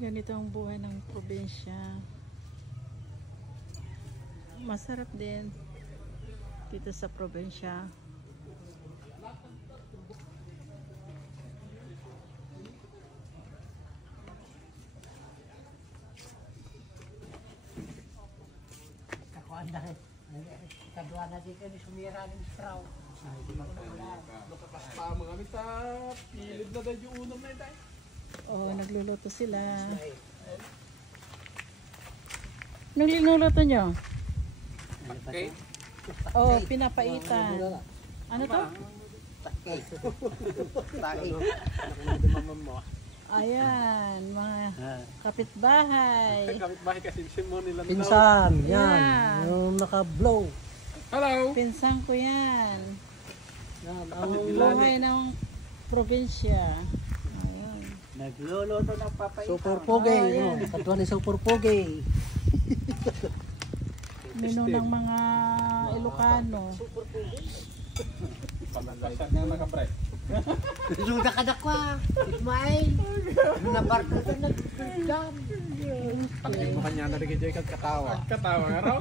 Ganito ang buhay ng probinsya. Masarap din dito sa probinsya. Kadua na dito ni sumira ng straw. Lukakas pa mga mita, pilid na dahil yung unang na ito. Oh, nagluluto sila. Anong linuluto nyo? Okay. Oh, pinapaitan. Ano to? Ayan, mga kapitbahay. Kapit-bahay kasi Simon nila. Pinsan, yan. Yeah. Yung naka-blow. Hello! Pinsang ko yan. Yan, Ang buhay ng probinsya. Ayan. nagluluto ng papaitan. Super pogi. Oh, kadua ni super pogi. Menu ng mga Ilocano. Panalasat nga nakapre. Luda ka dakwa. Ismail. Nabarko ka nagdam. Pagay mo kanya na rin kayo katawa. Katawa nga raw.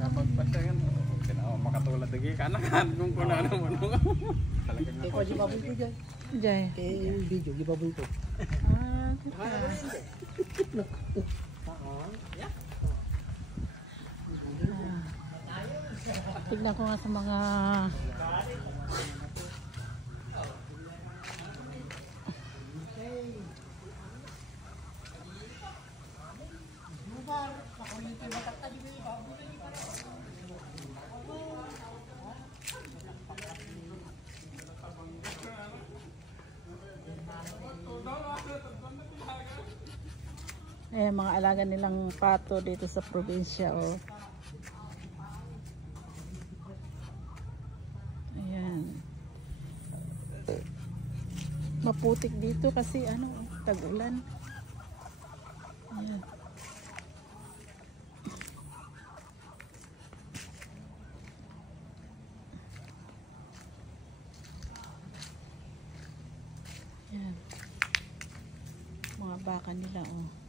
Kapag pasyagan, makatulad lagi kanakan kung kuna naman mo. Talagang Kaya ko di baboy ko dyan. Jay. Kaya yung video, di baboy ko. Ah, tignan ko nga sa mga mga alaga nilang pato dito sa probinsya. Oh. Ayan. Maputik dito kasi tag-ulan. Ayan. Ayan. Mga baka nila, oh.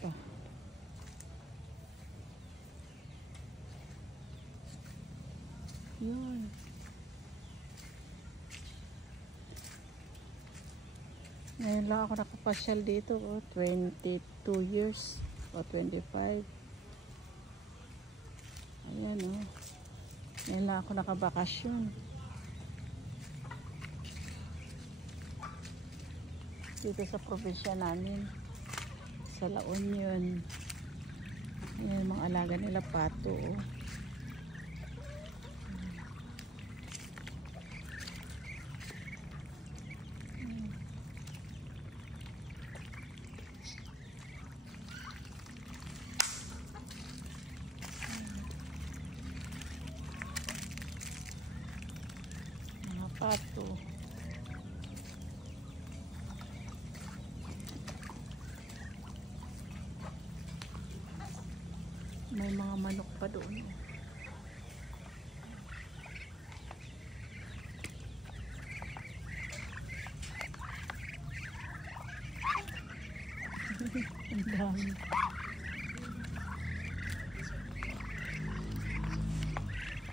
Pa. Yun. Ngayon lang ako nakapasyal dito. 22 years o 25. Ayan o. Ngayon lang ako nakabakasyon. Dito sa probinsya namin. Sa La Union. Ayan, mga alaga nila pato. Oh. Mga pato. May mga manok pa doon. Ang dami.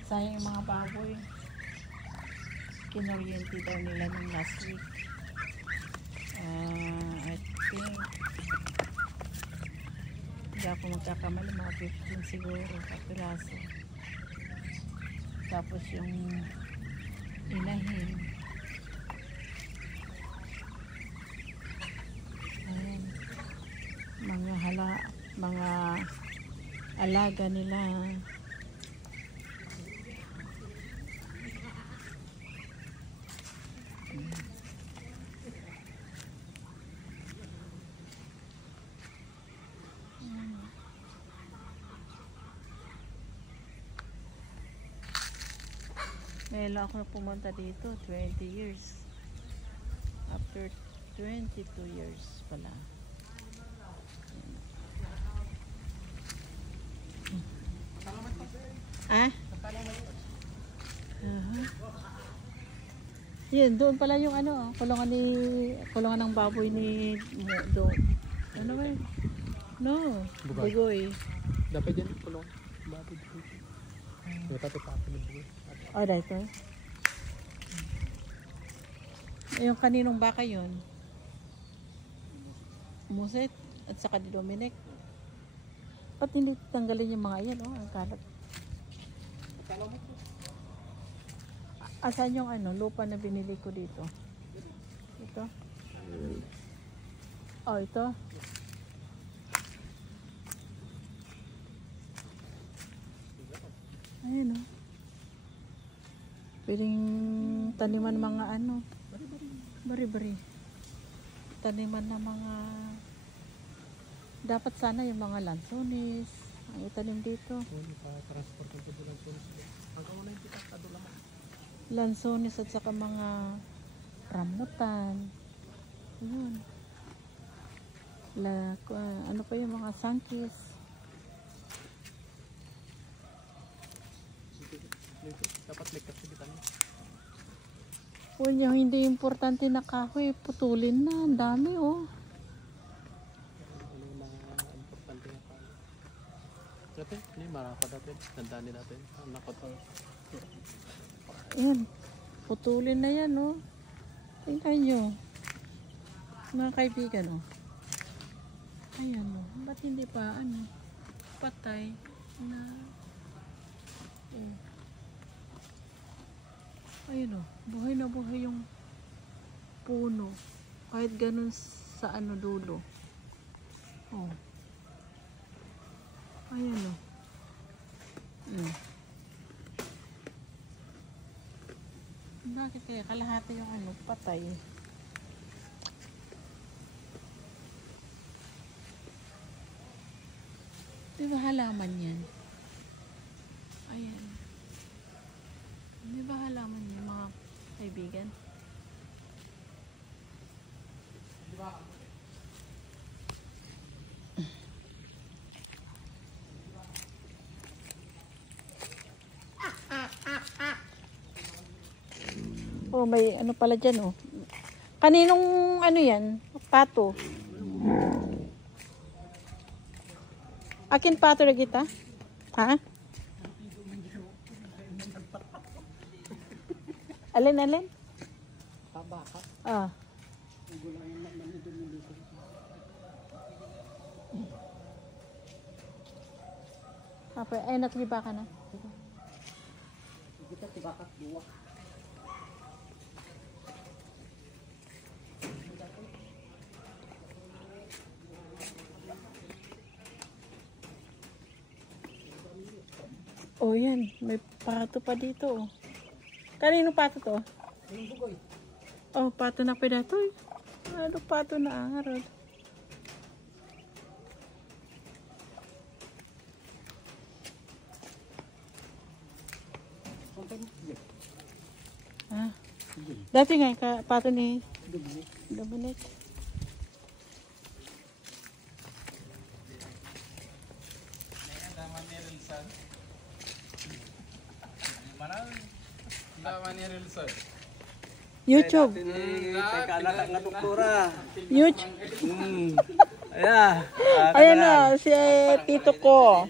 Sayang yung mga baboy. Kinoryente daw nila nung last week. I think hindi ako magkakamali, mga 15 siguro kapiraso. Tapos yung inahin, ayan, mga alaga nila. Ngayon lang ako pumunta dito, 20 years. After 22 years pala. Yun, doon pala yung ano, kulungan ng baboy ni doon. Ano ba yun? No, bugoy. Dapat yan kulong. Baboy dito. Yung tatapapin ng bugoy. Oh, dito. Yung kaninong baka yun? Muset at saka ni Dominic. Ba't hindi tanggalin yung mga yan? Oh, ang kalat. Asan yung ano, lupa na binili ko dito? Ito? Oh, ito? Ayan oh. Pwedeng taniman mga ano. Bari-bari. Taniman na mga... Dapat sana yung mga lansones. Ang itanim dito. Pa-transport ng tubo ng tunis. Hanggang wala yung kita kadulaman. Lansones at saka mga rambutan. Yun. Ano pa yung mga sangkis. Dapat may kapsigitan. Kung yung hindi importante na kahoy, putulin na. Ang dami oh. Ano yung mga importante na pa. Dapat, ano yung marapa natin? Tandaan natin. Ang nakotol. Yan. Putulin na yan oh. Tingnan nyo. Mga kaibigan oh. Ayan oh. Ba't hindi pa ano? Patay na. Oh. Ayun o, buhay na buhay yung puno. Kahit ganun sa ano dulo. Oh. Ayun o. Bakit kaya kalahati yung ano, patay? Di ba halaman yan? Ayan. Di ba halaman niyo mga kaibigan? Oh, may ano pala dyan oh. Kaninong ano yan? Pato. Akin pato na kita? Ha? Alin? Baka. Ah. Apa, natliba ka na. Kita tibakak dua. Oh, yan. May pato pa dito. Oh. Kanino pato to? Oh, pato na pa dito. Ano pato na angarod? Ah. Dati nga, pato ni Dominic. YouTube. Anak nga doktora. YouTube. Ayan. Ayan na, si tito ko.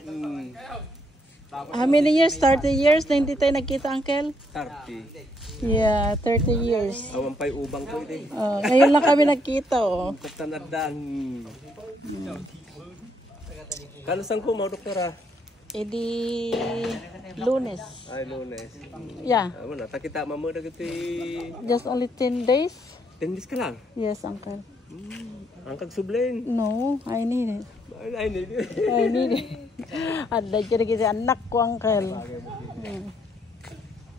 How many years? 30 years na hindi tayo nagkita, Uncle? 30. Yeah, 30 years. Awan pa'y ubang ko ito. Ngayon lang kami nagkita, oh. Tanadaan. Kalusang ko mo, doktora? Di Lunes. Ay, Lunes. Yeah. Wala, takita mo na ito. Just only 10 days? 10 days ka lang? Yes, Uncle. Ang kagsublin. No, I need it. Ay, need it. I need it. Ada dyan kasi anak ko, Uncle.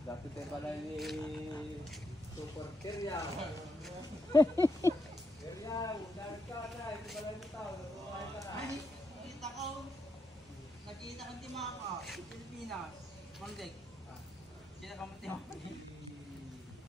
Dati tayo pala ni Super Kerya. Nakita ko ti mga Pilipinas, Monday. Kita ka mo ti